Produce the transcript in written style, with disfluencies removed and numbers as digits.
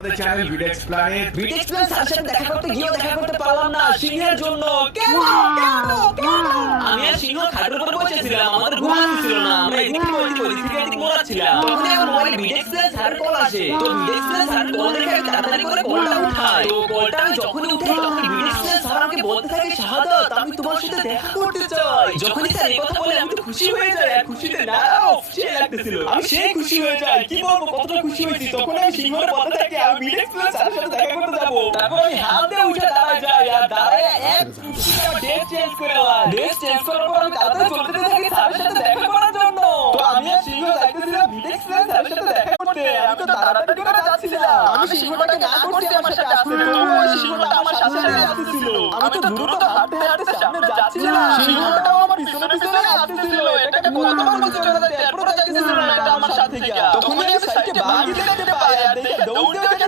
Channel বিডেক্স planet স্যারের সাথে দেখা করতে গিয়েও দেখা করতে পারলাম না সিংহের জন্য। কেন আমি আর সিংহ খাটের উপর বসেছিলাম, আমাদের ঘুম আসছিল না, আমরা এদিক থেকে ওদিক ওদিক থেকে এদিক মোড়াচ্ছিলাম। তখন আমার মোবাইলে বিডেক্স প্ল্যান স্যারের কল আসে। তো বিডেক্স প্ল্যান স্যারের কল দেখে আমি তাড়াতাড়ি করে কলটা উঠাই। তো কলটা আমি যখনই উঠাই তখন বিডেক্স প্ল্যান স্যার আমাকে বলতে থাকে, শাহাদাত আমি তোমার সাথে দেখা করতে চাই। যখনই স্যার এই কথা বলে আমি তো খুশি হয়ে যাই, আর খুশিতে না সেই লাগতেছিল, আমি সেই খুশি হয়ে যাই, কি বলবো কতটা খুশি হয়েছি। তখন আমি সিংহের বলতে থাকি আমি বিডেক্স প্ল্যান স্যারের সাথে দেখা করতে যাব। তারপর আমি হাল দিয়ে উঠে দাঁড়ায় যাই, আর দাঁড়ায় এক ডেট চেঞ্জ করে আলাই। ডেট চেঞ্জ করার পর আমি তাড়াতাড়ি চলতে থাকি স্যারের সাথে দেখা করার জন্য। তো আমি আর সিংহ যাইতেছিলাম বিডেক্স প্ল্যান স্যারের সাথে দেখা করতে। আমি তো তাড়াতাড়ি করে যাচ্ছিলাম, আমি সিংহটাকে না করতে আমার সাথে আসতে, তবুও সিংহটা আমার সাথে সাথে আসতেছিল। আমি তো দ্রুত হাঁটতে হাঁটতে সামনে যাচ্ছিলাম, সিংহটাও আমার পিছনে পিছনে আসতেছিল। এটাকে কতবার বলতে চলে যাচ্ছে, এরপরও যাইতেছিল না এটা আমার সাথে গিয়া। তখনই আমি সাইডে বাগি দিতে পাই,